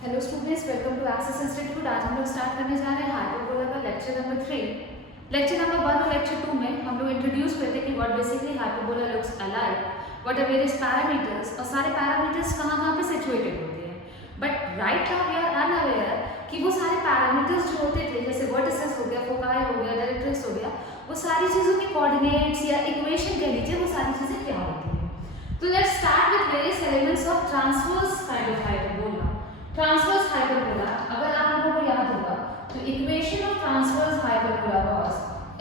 Hello students, welcome to Access Institute. आज हम लोग स्टार्ट करने जा रहे हैं हाइपरबोला का लेक्चर नंबर 3। लेक्चर नंबर 1 और लेक्चर 2 में हम लोग इंट्रोड्यूस हुए थे कि what basically hyperbola looks alike, what are various parameters और सारे पैरामीटर्स कहाँ पे सिचुएटेड होते हैं। But right now we are unaware कि वो सारे पैरामीटर्स जो होते थे, जैसे वर्टिसेस हो गया, फोकाई हो गया, डायरेक्ट्रिक्स हो गया, वो सारी चीज़ों के कोऑर्डिनेट्स या इक्वेशन कह लीजिए, वो सारी चीज़ें क्या होती हैं। तो let's start with various elements of transverse kind of hyperbola. Transverse hyperbola, अगर आप लोगों को याद होगा तो equation of transverse hyperbola was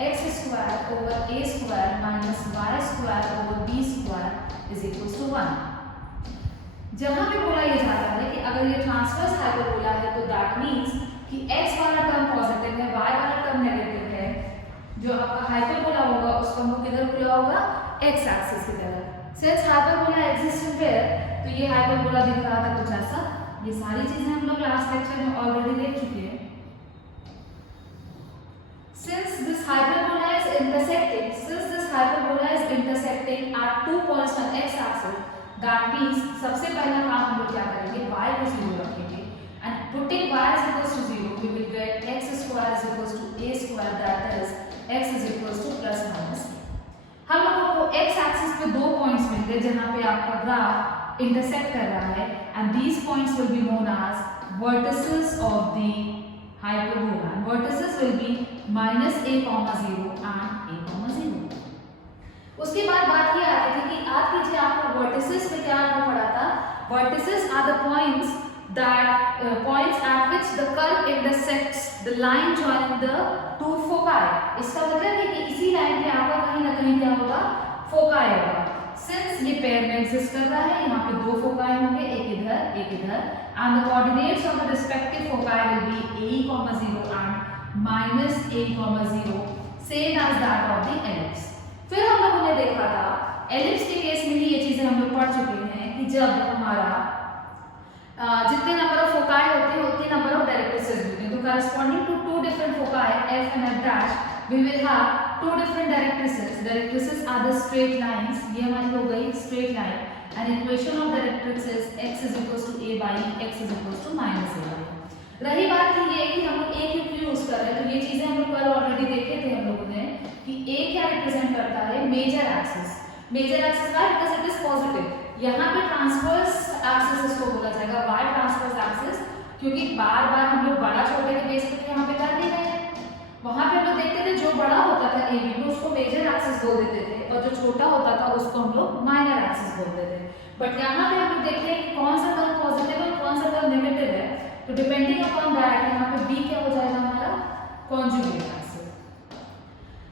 x square over a square minus y square over b square is equal to 1। जहां पे बोला ये जाता है कि अगर ये ट्रांसवर्स हाइपरबोला है तो दैट मींस कि x वाला टर्म पॉजिटिव है, y वाला टर्म नेगेटिव है। जो आपका हाइपरबोला होगा उसका मुंह किधर खुला होगा, x एक्सिस की तरफ। सिंस हाइपरबोला एग्जिस्ट वेयर, तो ये हाइपरबोला दिख रहा था कुछ ऐसा। ये सारी चीजें हम लोग लास्ट लेक्चर में ऑलरेडी देख चुके हैं। Since this hyperbola is intersecting at 2 points on x axis, that means सबसे पहला काम हम लोग क्या करेंगे, y को 0 रखेंगे and putting y is equals to 0, we will get x square is equals to a square, that is x is equals to plus minus a। हम लोगों को x axis पे दो पॉइंट्स मिल गए जहां पे आपका ग्राफ intersect कर रहा है and these points will be known as vertices of the hyperbola and vertices will be minus a comma 0 and a comma 0। उसके बाद बात ये आती थी कि आप कीजिए, आपको vertices में क्या आपने पढ़ा था, vertices are the points that points at which the curve intersects the line joining the two foci। इसका मतलब है कि इसी लाइन पे आपका कहीं ना कहीं क्या होगा, foci होगा। सिंस ये पेयर में एग्जिस्ट कर रहा है, यहाँ पे दो फोकाई होंगे, एक इधर एक इधर, and the coordinates of the respective foci will be a, 0 and minus a, 0, same as that of the ellipse. फिर हम लोगों ने देखा था एलिप्स के केस में ही ये चीजें हम लोग पढ़ चुके हैं कि जब हमारा जितने नंबर ऑफ फोकाई होते हैं उतने नंबर ऑफ डायरेक्ट्रिसेस होते हैं। तो corresponding to two different foci f and f dash we will have two different directrices। Directrices are the straight lines, ये हमारी हो गई straight line, and equation of directrix is x is equals to a by x is equals to minus a by। रही बात कि ये कि हम लोग a क्यों यूज कर रहे हैं, तो ये चीजें हम लोग कल ऑलरेडी देखे थे हम लोगों ने कि a क्या रिप्रेजेंट करता है, मेजर एक्सिस। मेजर एक्सिस का बिकॉज़ इट इज पॉजिटिव। यहाँ पे ट्रांसवर्स एक्सिस इसको बोला जाएगा, y ट्रांसवर्स एक्सिस, क्योंकि बार बार हम लोग बड़ा छोटे के बेस पे यहाँ पे कर नहीं रहे हैं। वहां पे हम लोग देखते थे जो बड़ा होता था ए बी तो उसको मेजर एक्सिस बोल देते थे, और जो छोटा होता था उसको हम लोग माइनर एक्सिस बोलते थे। बट यहाँ पे हम लोग देखते हैं कि कौन सा टर्म पॉजिटिव और कौन सा टर्म नेगेटिव है, तो डिपेंडिंग अपॉन दैट यहाँ पे बी क्या हो जाएगा हमारा, conjugate axis.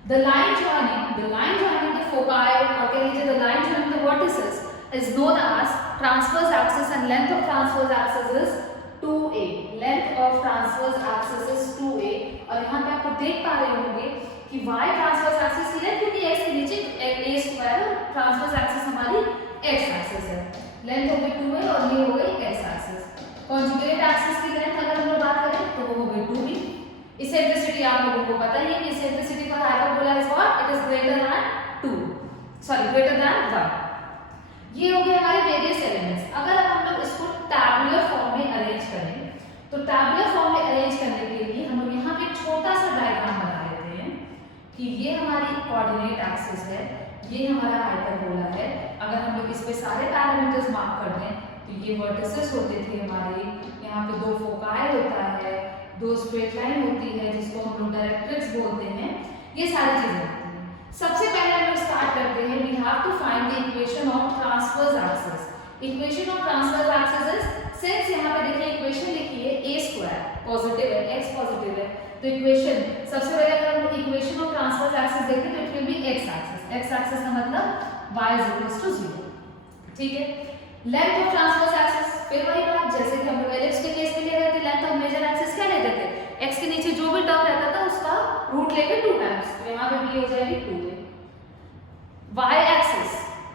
The line joining the foci, और कह लीजिए the line joining the vertices is known as transverse axis and length of transverse axis is 2a। length of transverse axis is 2a। और यहाँ पे आपको देख पा रहे होंगे कि y ट्रांसवर्स एक्सिस की लेंथ, क्योंकि x के नीचे a स्क्वायर और ट्रांसवर्स एक्सिस हमारी x एक्सिस है, लेंथ हो गई 2a और ये हो गई x एक्सिस। कॉन्जुगेट एक्सिस की लेंथ अगर हम लोग बात करें तो वो हो गई 2b। इसेंट्रिसिटी आप लोगों को पता ही है कि eccentricity for hyperbola is what, it is greater than 1। ये हो गए हमारे वेरियस एलिमेंट्स। अगर अब हम लोग इसको टैबुलर फॉर्म में अरेंज करें, तो टैबुलर फॉर्म में अरेंज करने के लिए हम लोग यहाँ पे छोटा सा डायग्राम बना लेते हैं कि ये हमारी कोऑर्डिनेट एक्सिस है, ये हमारा हाइपरबोला है। अगर हम लोग इस पे सारे पैरामीटर्स मार्क कर दें तो ये वर्टिसेस होते थे हमारे, यहाँ पे दो फोकाई होता है, दो स्ट्रेट लाइन होती है जिसको हम लोग डायरेक्ट्रिक्स बोलते हैं, ये सारी चीजें होती हैं। सबसे पहले हम लोग स्टार्ट करते हैं, we have to find the equation of transverse axis. Equation of transverse axis is, since यहाँ पे देखिए इक्वेशन लिखी है a स्क्वायर पॉजिटिव है, x पॉजिटिव है, तो इक्वेशन सबसे पहले अगर हम लोग इक्वेशन ऑफ ट्रांसवर्स एक्सिस देखें तो it will be x axis का मतलब y is equals to 0। ठीक है, लेंथ ऑफ ट्रांसवर्स एक्सिस, फिर वही बात जैसे कि हम लोग एलिप्स के केस में ले रहे थे, लेंथ ऑफ मेजर एक्सिस क्या लेते थे, x के नीचे जो भी टर्म रहता था उसका रूट लेके 2 टाइम्स, तो यहाँ पे भी हो जाएगी 2a। y एक्सिस,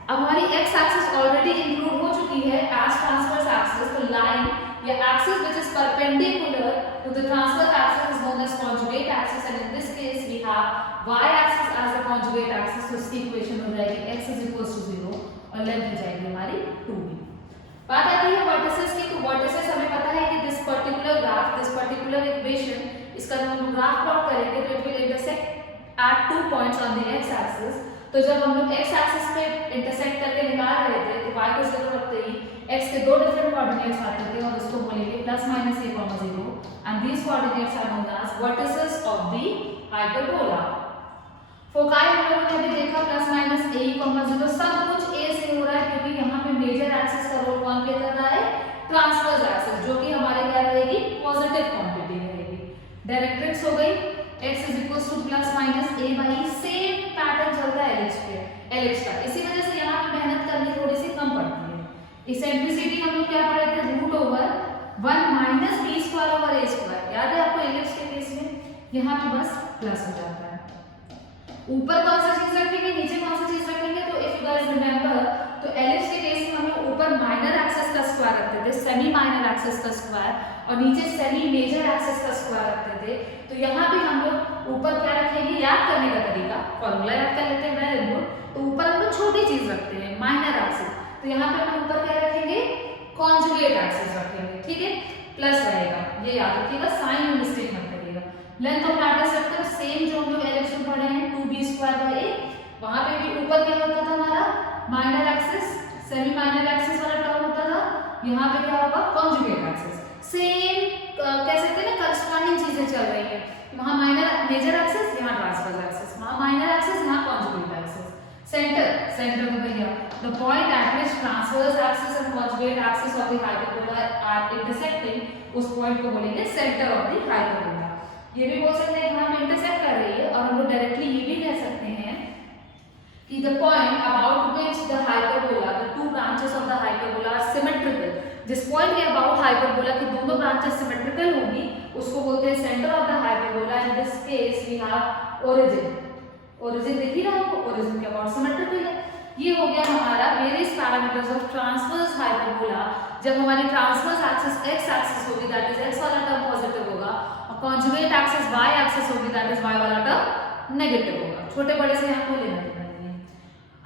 अब हमारी x एक्सिस ऑलरेडी इंक्लूड हो चुकी है एज ट्रांसवर्स एक्सिस, तो लाइन या axis which is perpendicular to the transverse axis is known as conjugate axis, and in this case we have y axis as the conjugate axis, तो इसकी equation हो जाएगी x is equals to 0 और length हो जाएगी हमारी 2b। बात आती है वर्टिसेस की, तो वर्टिसेस हमें पता है कि दिस पर्टिकुलर इक्वेशन, इसका जब हम ग्राफ प्लॉट करेंगे तो it will intersect at 2 points on the x axis. तो जब हम लोग एक्स एक्सिस पे इंटरसेक्ट करके निकाल रहे थे तो y को 0 रखते ही x के दो डिफरेंट कोऑर्डिनेट्स आते थे और उसको बोलेंगे +-a, 0 and these coordinates are known as vertices of the hyperbola. Foci हम लोगों ने अभी देखा +-a, 0 सब कुछ a से हो रहा है क्योंकि यहाँ पे मेजर एक्सिस का रोल कौन प्ले कर रहा है, ट्रांसवर्स एक्सिस, जो कि हमारे क्या रहेगी, पॉजिटिव क्वांटिटी रहेगी। डायरेक्ट्रिक्स हो गई x +-a/e, सेम पैटर्न चलता है एलिप्स का, इसी वजह से यहाँ पे मेहनत करनी थोड़ी सी कम पड़ती है। इसेंट्रिसिटी हम लोग क्या पढ़े थे, √1 - b² / a², याद है आपको एलिप्स के केस में, यहाँ पे बस प्लस हो जाता है। ऊपर कौन सा चीज रखेंगे, नीचे कौन सा चीज रखेंगे, तो इफ यू गाइस रिमेंबर तो एलिप्स के केस में हम लोग ऊपर माइनर एक्सिस का स्क्वायर रखते थे, सेमी माइनर एक्सिस का स्क्वायर, और नीचे सेमी मेजर एक्सिस का स्क्वायर रखते थे। तो यहाँ भी हम लोग ऊपर क्या रखेंगे, याद करने का तरीका, फॉर्मूला याद कर लेते हैं वेरी गुड। तो ऊपर हम लोग छोटी चीज रखते हैं माइनर एक्सिस, तो यहाँ पे हम ऊपर क्या रखेंगे, कॉन्जुगेट एक्सिस रखेंगे, ठीक है, प्लस रहेगा, ये याद रखिएगा, साइन में मिस्टेक मत करिएगा। Length of lattice vector same जो हम लोग एलिप्स में पढ़े हैं 2b² / a, वहां पे भी ऊपर क्या होता था हमारा, minor axis, semi minor axis वाला टर्म होता था, यहाँ पे क्या होगा, कॉन्जुगेट एक्सिस। सेम कह सकते हैं ना, करस्पॉन्डिंग चीजें चल रही है, वहां माइनर मेजर एक्सिस, यहाँ ट्रांसवर्स एक्सिस, वहां माइनर एक्सिस, यहाँ कॉन्जुगेट एक्सिस। सेंटर में भैया the point at which transverse axis and conjugate axis of the hyperbola are intersecting, उस पॉइंट को बोलेंगे सेंटर ऑफ द हाइपरबोला। ये भी बोल सकते हैं यहाँ पे इंटरसेक्ट कर रही है, और हम लोग डायरेक्टली ये भी कह सकते हैं कि the point about which the hyperbola, the two branches of the hyperbola are symmetrical, जिस पॉइंट के अबाउट हाइपरबोला की दोनों ब्रांचेस सिमेट्रिकल होगी उसको बोलते हैं centre of the hyperbola. In this case we have origin, origin देखिए ना आपको, ओरिजिन के अबाउट सिमेट्रिकल है। ये हो गया हमारा various parameters of transverse hyperbola. जब हमारी ट्रांसवर्स एक्सिस एक्स एक्सिस होगी, दैट इज एक्स वाला टर्म पॉजिटिव होगा, और कॉन्जुगेट एक्सिस वाई एक्सिस होगी, दैट इज वाई वाला टर्म नेगेटिव होगा। छोटे बड़े से यहाँ कोई लेना देना नहीं है।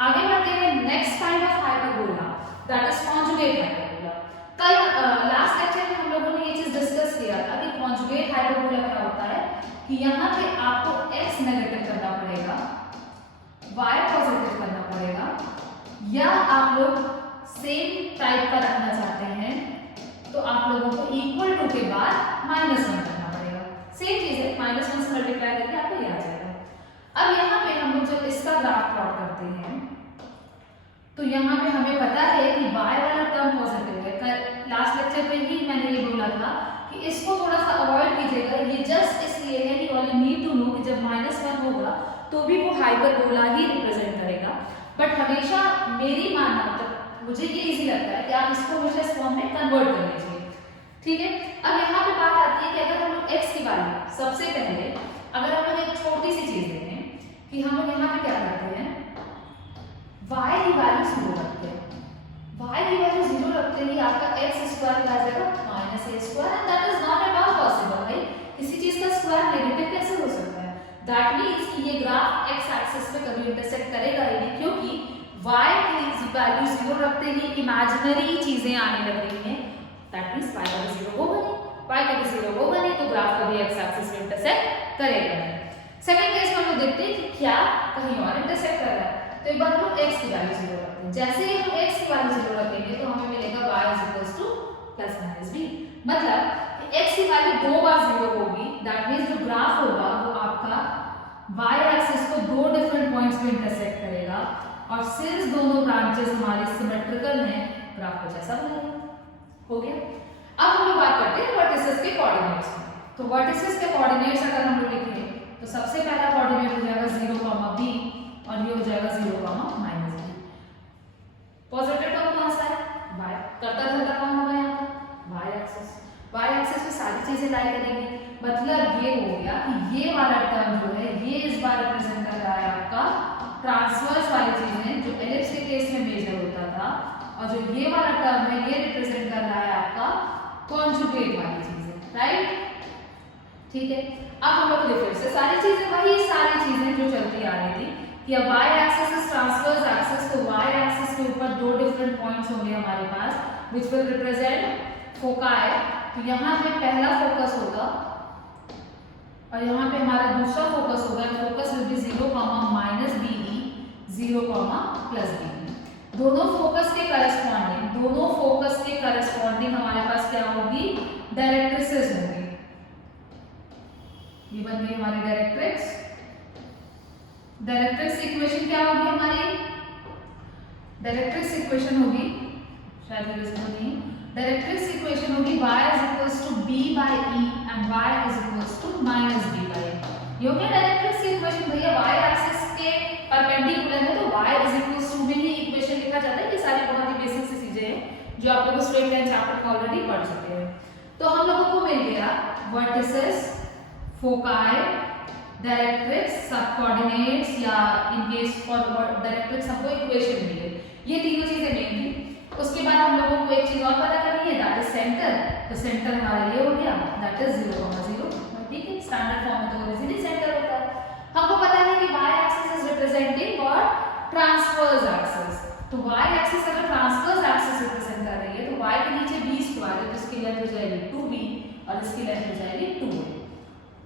आगे बढ़ते हैं next kind of hyperbola, that is conjugate hyperbola. कल लास्ट लेक्चर में हम लोगों ने ये चीज डिस्कस किया था कि कॉन्जुगेट हाइपरबोला क्या होता है, कि यहाँ पे आपको x नेगेटिव करना पड़ेगा, y पॉजिटिव करना पड़ेगा, या आप लोग सेम टाइप का रखना चाहते हैं तो आप लोगों को इक्वल टू के बाद -1 करना पड़ेगा। सेम चीज है, -1 से मल्टीप्लाई करके आपको ये आ जाएगा। अब यहाँ पे हम लोग जब इसका ग्राफ प्लॉट करते हैं तो यहाँ पे हमें पता है कि y वाला टर्म पॉजिटिव है। लास्ट लेक्चर में ही मैंने ये बोला था कि इसको थोड़ा सा अवॉइड कीजिएगा, ये जस्ट इसलिए है कि all you need to know कि जब -1 होगा तो भी वो हाइपरबोला ही रिप्रेजेंट करेगा। बट हमेशा मेरी मानना, मतलब मुझे ये इजी लगता है कि आप इसको हमेशा इस फॉर्म में कन्वर्ट कर लीजिए, ठीक है। अब यहाँ पे बात आती है कि अगर हम लोग x की वैल्यू, सबसे पहले अगर हम लोग एक छोटी सी चीज देखें कि हम लोग यहाँ पे क्या करते हैं, y की वैल्यू 0 रखते हैं, y की वैल्यू 0 रखते ही आपका x² आ जाएगा -a², and that is not at all possible. भाई किसी चीज का स्क्वायर नेगेटिव कैसे हो सकता है, दैट मींस कि ये ग्राफ x एक्सिस पे कभी इंटरसेक्ट करेगा ही नहीं, क्योंकि y की वैल्यू 0 रखते ही इमेजिनरी चीजें आने लग रही हैं, दैट मींस y कभी 0 होगा नहीं, y कभी 0 होगा नहीं, तो ग्राफ कभी x एक्सिस पे इंटरसेक्ट करेगा नहीं। सेकंड केस में हम लोग देखते हैं कि क्या कहीं और इंटरसेक्ट कर रहा है, तो एक बार हम लोग x की वैल्यू 0 रखते हैं, जैसे ही हम x की वैल्यू 0 रखेंगे तो हमें मिलेगा y +-b, मतलब कि x की वैल्यू 2 बार 0 होगी, दैट मींस जो ग्राफ होगा वो आपका y एक्सिस को दो डिफरेंट पॉइंट्स पे इंटरसेक्ट करेगा, और सिंस दोनों ब्रांचेस हमारे सिमेट्रिकल हैं, ग्राफ कुछ ऐसा बनेगा। हो गया। अब हम लोग बात करते हैं वर्टिसेस के कोऑर्डिनेट्स में। तो वर्टिसेस के कोऑर्डिनेट्स अगर हम लोग लिखें तो सबसे पहला कोऑर्डिनेट हो जाएगा 0, b, और ये हो जाएगा 0, -b। पॉजिटिव टर्म कौन सा है, y, करता धरता कौन होगा यहाँ पर, y एक्सिस। y एक्सिस पे सारी चीजें लाई करेंगी, मतलब ये हो गया कि ये वाला टर्म जो है ये इस बार रिप्रेजेंट कर रहा है आपका ट्रांसवर्स वाली चीजें, जो एलिप्स के केस में मेजर होता था, और जो ये वाला टर्म है ये रिप्रेजेंट कर रहा है आपका कॉन्जुगेट वाली चीजें, राइट, ठीक है। अब हम लोग डिफरेंस से सारी चीजें वही सारी चीजें जो चलती आ रही थी कि अब y axis is transverse axis, तो y एक्सिस के ऊपर दो डिफरेंट पॉइंट्स होंगे हमारे पास व्हिच विल रिप्रेजेंट फोकाई। तो यहाँ पे पहला फोकस होगा और यहाँ पे हमारा दूसरा फोकस होगा, focus will be 0, -BE 0, +BE। दोनों फोकस के करस्पॉन्डिंग हमारे पास क्या होगी, डायरेक्ट्रिसेस होंगी। ये बन गई हमारी डायरेक्ट्रिक्स इक्वेशन क्या होगी हमारी, डायरेक्ट्रिक्स इक्वेशन होगी, शायद इसमें नहीं, डायरेक्ट्रिक्स इक्वेशन होगी y = b/e and y = -b/e। ये हो गया डायरेक्ट्रिक्स इक्वेशन। भैया y एक्सिस के परपेंडिकुलर है तो y = में ही इक्वेशन लिखा जाता है। ये सारी बहुत ही बेसिक सी चीजें हैं जो आप लोग स्ट्रेट लाइन चैप्टर में ऑलरेडी पढ़ चुके हैं। तो हम लोगों को मिल गया वर्टिसेस, फोकाई, डायरेक्ट्रिक्स, सब कोऑर्डिनेट्स, या इन केस फॉर डायरेक्ट्रिक्स हमको इक्वेशन मिले। ये तीनों चीजें मेन थी। उसके बाद हम लोगों को एक चीज और पता करनी है, दैट इज सेंटर। तो सेंटर हमारा ये हो गया, दैट इज 0, 0। ठीक है, स्टैंडर्ड फॉर्म में तो ओरिजिनली सेंटर होता है। हमको पता है कि y एक्सिस इज रिप्रेजेंटिंग और ट्रांसवर्स एक्सिस। तो y एक्सिस अगर ट्रांसवर्स एक्सिस रिप्रेजेंट कर रही है तो y के नीचे b² है, तो इसकी लेंथ हो जाएगी 2b और इसकी लेंथ हो जाएगी 2a।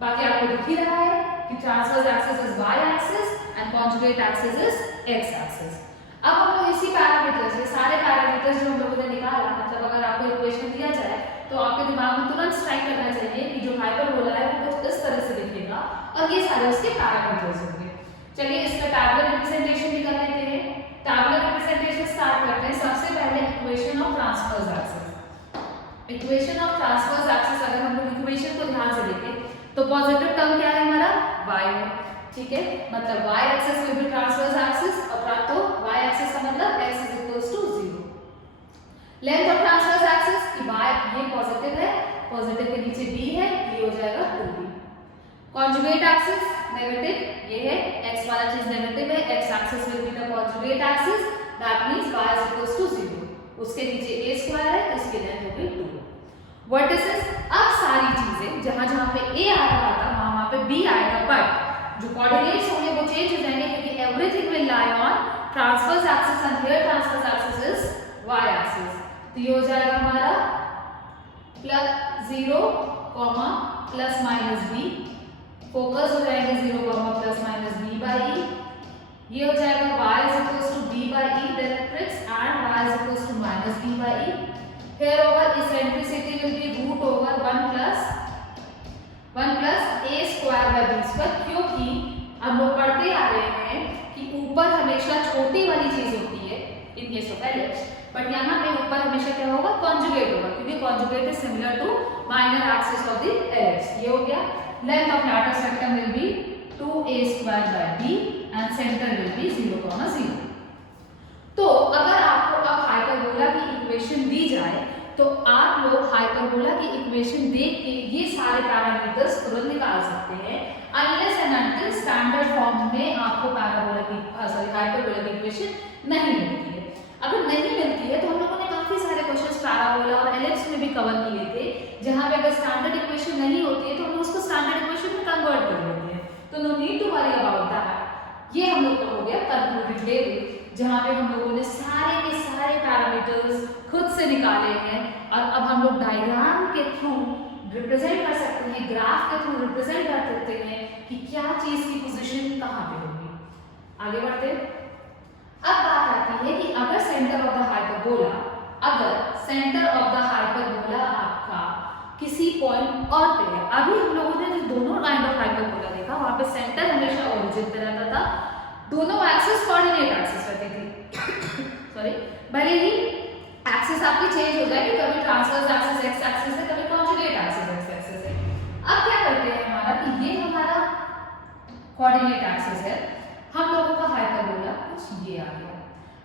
बाकी आपको दिख ही रहा है कि transverse axis is y axis and conjugate axis is x axis. अब हम लोग इसी पैरामीटर्स, ये सारे पैरामीटर्स जो हम लोगों ने निकाला, मतलब अगर आपको इक्वेशन दिया जाए तो आपके दिमाग में तुरंत स्ट्राइक करना चाहिए कि जो हाइपरबोला है वो कुछ इस तरह से दिखेगा और ये सारे उसके पैरामीटर्स होंगे। चलिए इसका टैबुलर रिप्रेजेंटेशन भी कर लेते हैं। टैबुलर रिप्रेजेंटेशन स्टार्ट करते हैं। सबसे पहले equation of transverse axis. Equation of transverse axis अगर हम लोग इक्वेशन को ध्यान से देखें तो पॉजिटिव टर्म क्या है हमारा, y है। ठीक है, मतलब y axis will be transverse axis और तो y एक्सिस का मतलब x = 0। Length of transverse axis की y ये पॉजिटिव है, पॉजिटिव के नीचे b है, ये हो जाएगा 2b। कॉन्जुगेट एक्सिस नेगेटिव, ये है x वाला चीज नेगेटिव है, x axis will be the conjugate axis, that means y = 0। उसके नीचे a² है, इसकी लेंथ होगी 2। वर्टिसेस, अब सारी चीजें जहां पे a आ रहा था वहां पे b आएगा, बट जो कोऑर्डिनेट्स होंगे वो चेंज हो जाएंगे क्योंकि everything will lie on transverse axis and here transverse axis is y axis. तो ये हो जाएगा हमारा +0, ±b, फोकस हो जाएंगे 0, ±b/e। ये हो जाएगा y = b/e directrix and y = -b/e। Here over eccentricity will be √1 + a²/b², क्योंकि हम लोग पढ़ते आ रहे हैं कि ऊपर हमेशा छोटी वाली चीज होती है in case of ellipse, but यहाँ पे ऊपर हमेशा क्या होगा, कॉन्जुगेट होगा, क्योंकि conjugate is similar to minor axis of the ellipse. ये हो गया। Length of latus rectum will be 2a²/b and centre will be 0, 0। तो अगर आपको अब हाइपरबोला की इक्वेशन दी जाए तो आप लोग हाइपरबोला की इक्वेशन देख के ये सारे पैरामीटर्स तुरंत निकाल सकते हैं, unless and until standard form में आपको हाइपरबोला की इक्वेशन नहीं मिलती है। अगर नहीं मिलती है तो हम लोगों ने काफी सारे क्वेश्चंस पैराबोला और एलिप्स में भी कवर किए थे, जहां पे अगर स्टैंडर्ड इक्वेशन नहीं होती है तो हम उसको स्टैंडर्ड इक्वेशन में कन्वर्ट कर लेते हैं। तो no need to worry about that. ये हम लोग का हो गया कंक्लूडेड लेवल, जहां पे हम लोगों ने सारे के सारे पैरामीटर्स खुद से निकाले हैं और अब हम लोग डायग्राम के थ्रू रिप्रेजेंट कर सकते हैं, ग्राफ के थ्रू रिप्रेजेंट कर सकते हैं कि क्या चीज की पोजीशन कहां पे होगी। आगे बढ़ते हैं। अब बात आती है कि अगर सेंटर ऑफ द हाइपरबोला आपका किसी पॉइंट और पे है, अभी हम लोगों ने जो दोनों काइंड ऑफ हाइपरबोला देखा वहां पे सेंटर हमेशा ओरिजिन पे रहता था, दोनों एक्सिस कोऑर्डिनेट एक्सिस रहती थी। सॉरी, भले ही एक्सिस आपकी चेंज हो जाएगी, कभी ट्रांसवर्स एक्सिस x एक्सिस है, कभी कॉन्जुगेट एक्सिस x एक्सिस है। अब क्या करते हैं हमारा कि ये हमारा कोऑर्डिनेट एक्सिस है, हम लोगों का हाइपरबोला कुछ ये आ गया।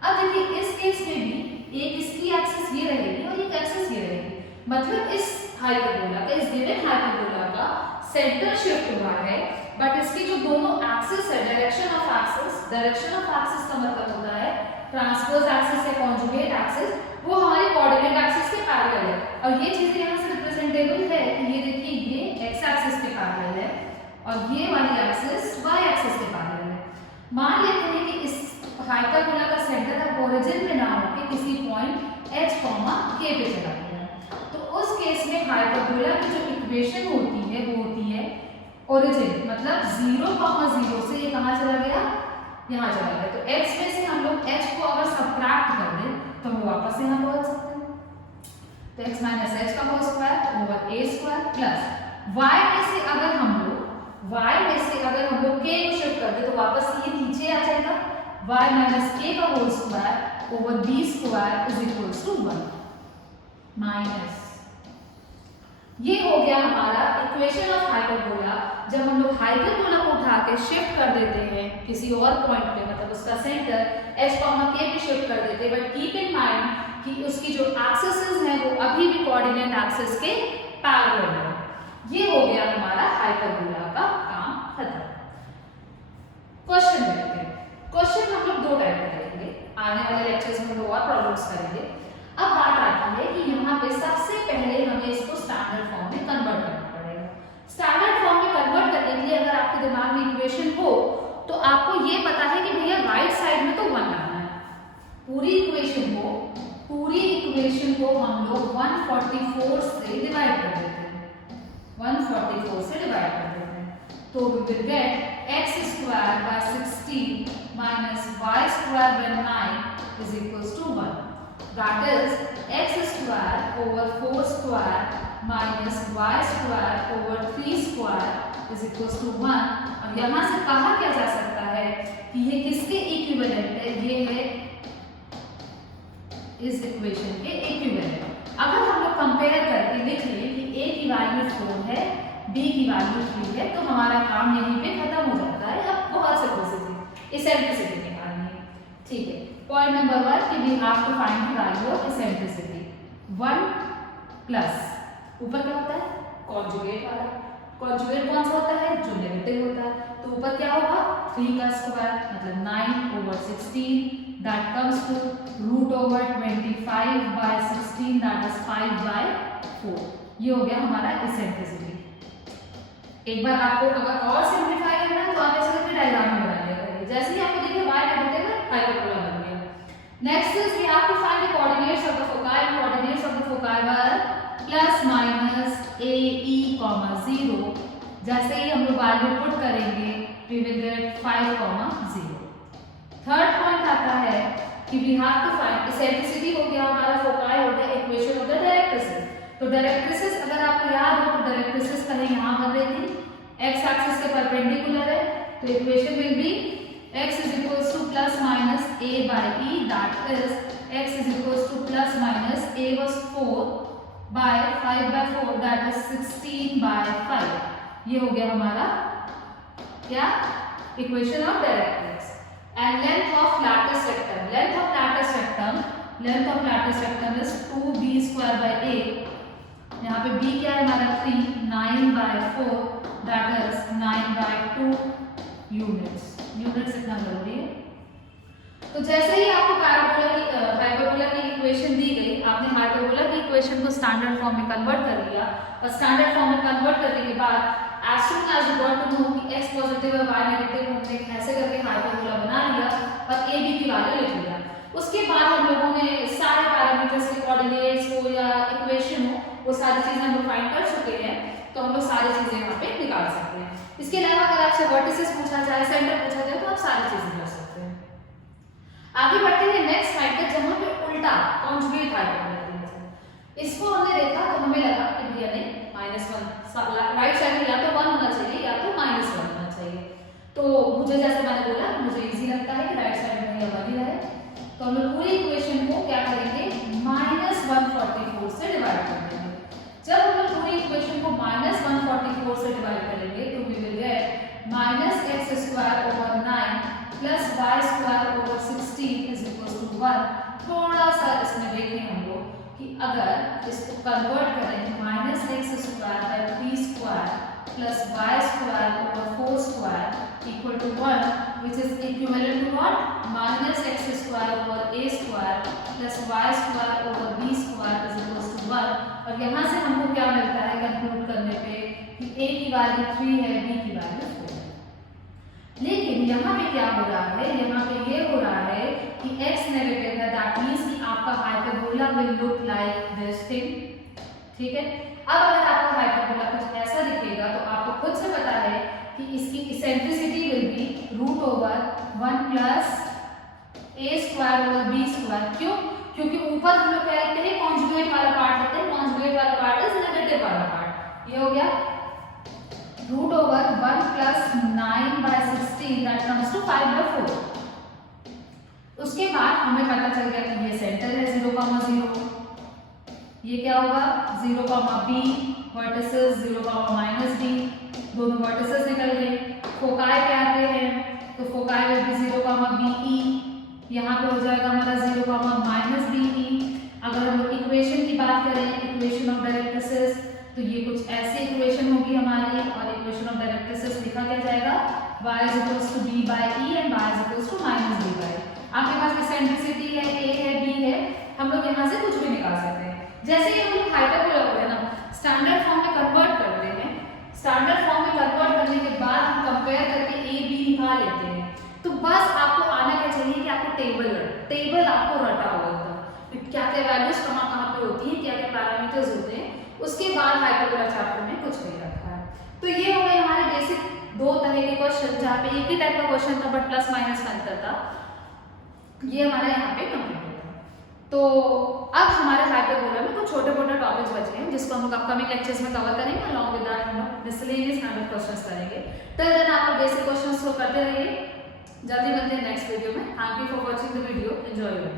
अब देखिए इस केस में भी एक इसकी एक्सिस ये रहेगी और एक एक्सिस ये रहेगी, मतलब इस हाइपरबोला का, इस गिवन हाइपरबोला का सेंटर शिफ्ट हुआ है, बट इसके जो दोनों एक्सिस है, डायरेक्शन ऑफ एक्सिस का मतलब होता है ट्रांसवर्स एक्सिस या कॉन्जुगेट एक्सिस, वो हमारे कोऑर्डिनेट एक्सिस के पैरेलल है। और ये चीजें यहाँ से रिप्रेजेंटेबल है कि ये देखिए ये x एक्सिस के पैरेलल है और ये वाली एक्सिस y एक्सिस के पैरेलल है। मान लेते हैं कि इस हाइपरबोला का सेंटर अब ओरिजिन में ना होकर किसी पॉइंट h, k पे चला गया, तो उस केस में हाइपरबोला की जो इक्वेशन होती है वो होती है ओरिजिन मतलब 0,0 से ये कहाँ चला गया, यहाँ चला गया। तो x में से हम लोग h को अगर सब्ट्रैक्ट कर दें तो हम वापस यहाँ पहुंच सकते हैं। तो x माइनस एच का whole square over a square plus y में से अगर हम लोग k को शिफ्ट कर दे तो वापस ये नीचे आ जाएगा, y माइनस k का whole square over b square is equals to 1 minus, ये हो गया हमारा इक्वेशन ऑफ हाइपरबोला। जब हम लोग हाइपरबोला को उठा के शिफ्ट कर देते हैं किसी और पॉइंट पे, मतलब उसका सेंटर h k पे शिफ्ट कर देते हैं, बट कीप इन माइंड कि उसकी जो एक्सिस हैं वो अभी भी कोऑर्डिनेट एक्सिस के पैरेलल है। ये हो गया हमारा हाइपरबोला का काम खत्म। क्वेश्चन देखते हैं। क्वेश्चन हम लोग दो टाइप के देखेंगे, आने वाले लेक्चर्स में हम लोग और प्रॉब्लम्स करेंगे। अब बात आती है कि यहाँ पे सबसे पहले हमें इसको स्टैंडर्ड फॉर्म में कन्वर्ट करना पड़ेगा। स्टैंडर्ड फॉर्म में कन्वर्ट करने के लिए अगर आपके दिमाग में इक्वेशन हो तो आपको ये पता है कि भैया राइट साइड में तो 1 लाना है। पूरी इक्वेशन को हम लोग 144 से डिवाइड कर देते हैं, 144 से डिवाइड कर देते हैं, तो we will get x square by 16 minus y square by 9 is equals to 1। That is x square over 4 square minus y square over 3 square is equals to 1। और यहाँ से कहा क्या जा सकता है कि ये किसके इक्विवेलेंट है, ये है इस इक्वेशन के इक्विवेलेंट। अगर हम लोग कंपेयर करके लिख लें कि a की वैल्यू 4 है, b की वैल्यू 3 है, तो हमारा काम यहीं पे खत्म हो जाता है। अब बहुत सिंपल इसेंट्रिसिटी निकालनी है, ठीक है। पॉइंट नंबर 1 कि we have to find the value of eccentricity. 1 plus ऊपर क्या होता है, कॉन्जुगेट वाला। कॉन्जुगेट कौन सा होता है, जो नेगेटिव होता है। तो ऊपर क्या होगा, 3 का स्क्वायर मतलब 9 over 16 that comes to root over 25 by 16 that is 5 by 4। ये हो गया हमारा इसेंट्रिसिटी। एक बार आपको अगर और सिंपलीफाई करना है तो आप ऐसे करके डायग्राम में बना लिया करिए। जैसे ही आपको देखिए y नेगेटिव है, हाइपरबोला बन गया। Next is we have to find the coordinates of the foci. Coordinates of the foci were plus minus a e comma 0। जैसे ही हम लोग वैल्यू पुट करेंगे we will get 5 comma 0। Third point आता है कि we have to find eccentricity हो गया हमारा, फोकाई हो गया, इक्वेशन ऑफ द डायरेक्ट्रिसेस। तो डायरेक्ट्रिसेस अगर आपको याद हो तो डायरेक्ट्रिसेस कहीं यहाँ बन रही थी, x एक्सिस के परपेंडिकुलर है, तो equation will be x is equals to plus minus a by e, that is x is equals to plus minus a was 4 by 5 by 4 that is 16 by 5। ये हो गया हमारा क्या, equation of directrix. And length of latus rectum, length of latus rectum is 2b square by a। यहाँ पे b क्या है हमारा 3, 9 by 4 that is 9 by 2 units इतना जरूरी है। तो जैसे ही आपको हाइपरबोला की इक्वेशन दी गई, आपने हाइपरबोला की इक्वेशन को स्टैंडर्ड फॉर्म में कन्वर्ट कर लिया, और स्टैंडर्ड फॉर्म में कन्वर्ट करने के बाद as soon as you got to know कि x पॉजिटिव है y नेगेटिव होते हैं, ऐसे करके हाइपरबोला बना लिया और a b की वैल्यू लिख लिया। उसके बाद हम लोगों ने सारे पैरामीटर्स के कोऑर्डिनेट्स हो या इक्वेशन हो, वो सारी चीजें हम लोग फाइंड कर चुके हैं, तो हम लोग सारी चीजें यहाँ पे निकाल सकते हैं। इसके अलावा अगर आपसे वर्टिसेस पूछा जाए, सेंटर पूछा जाए, तो आप सारी चीजें कर सकते हैं। आगे बढ़ते हैं नेक्स्ट साइड पे, जहां पे उल्टा कॉन्जुगेट हाइपरबोला है। इसको हमने देखा तो हमें लगा कि भैया नहीं -1 राइट साइड में या तो 1 होना चाहिए या तो -1 होना चाहिए। तो मुझे जैसे मैंने बोला, मुझे इजी लगता है कि राइट साइड में यह 1 ही रहे, तो हम लोग पूरी इक्वेशन को क्या करेंगे, -144 से डिवाइड कर देंगे। जब हम लोग पूरी इक्वेशन को -144 से डिवाइड करेंगे तो we will get -x square over 9 plus y square over 16 is equals to 1। थोड़ा सा इसमें देखें हम लोग कि अगर इसको कन्वर्ट करें -x square by 3 square plus y square over 4 square equal to 1, which is equivalent to what, -x square over a square plus y square over b square is equals to 1। और यहाँ से हमको क्या मिलता है conclude करने पे कि a की वैल्यू 3 है, b की वैल्यू 4 है। लेकिन यहाँ पे क्या हो रहा है, यहाँ पे ये हो रहा है कि x नेगेटिव है, दैट मींस कि आपका hyperbola will look like this thing. ठीक है। अब अगर आपको हाइपरबोला कुछ ऐसा दिखेगा तो आपको खुद से पता है कि इसकी eccentricity will be √1 plus a square over b square. क्यों? क्योंकि ऊपर हम लोग क्या लिखते हैं, कॉन्जुगेट वाला पार्ट लेते हैं। कॉन्जुगेट वाला पार्ट इज नेगेटिव वाला पार्ट। ये हो गया √1 प्लस 9/16 दैट कम्स टू 5/4। उसके बाद हमें पता चल गया कि ये सेंटर है 0,0। ये क्या होगा 0,b वर्टिसेस 0,-b, दोनों वर्टिसेस निकल गए। फोकाई पे आते हैं तो फोकाई विल बी 0,be, यहाँ पे हो जाएगा हमारा 0,-be। अगर हम लोग इक्वेशन की बात करें, इक्वेशन ऑफ डायरेक्ट्रिसेस, तो ये कुछ ऐसी इक्वेशन होगी हमारी, और इक्वेशन ऑफ डायरेक्ट्रिसेस लिखा क्या जाएगा y equals to b by e and y equals to -b by. आपके पास इसेंट्रिसिटी है, a है, b है, हम लोग यहाँ से कुछ भी निकाल सकते हैं। जैसे ही हम लोग हाइपरबोला को है ना स्टैंडर्ड फॉर्म में कन्वर्ट करते हैं, स्टैंडर्ड फॉर्म में कन्वर्ट करने के बाद हम कंपेयर करके a b निकाल लेते हैं। तो बस आपको आना क्या चाहिए कि आपको टेबल आपको रटा हुआ था, क्या क्या वैल्यूज कहाँ पे होती है, क्या क्या पैरामीटर्स होते हैं, उसके बाद हाइपरबोला चैप्टर में कुछ नहीं रखा है। तो ये हो गए हमारे बेसिक 2 तरह के क्वेश्चन, जहाँ पे एक ही टाइप का क्वेश्चन था बट प्लस माइनस का अंतर था। ये हमारा यहाँ पे कंप्लीट होता है। तो अब हमारे हाइपरबोला में कुछ छोटे मोटे टॉपिक्स बचे हैं जिसको हम लोग अपकमिंग लेक्चर्स में कवर करेंगे। अलॉन्ग विद दैट हम लोग मिसलेनियस काइंड ऑफ क्वेश्चंस करेंगे। टिल देन आप लोग बेसिक क्वेश्चंस को करते रहिए। जल्दी मिलते हैं नेक्स्ट वीडियो में। Thank you for watching the video. Enjoy your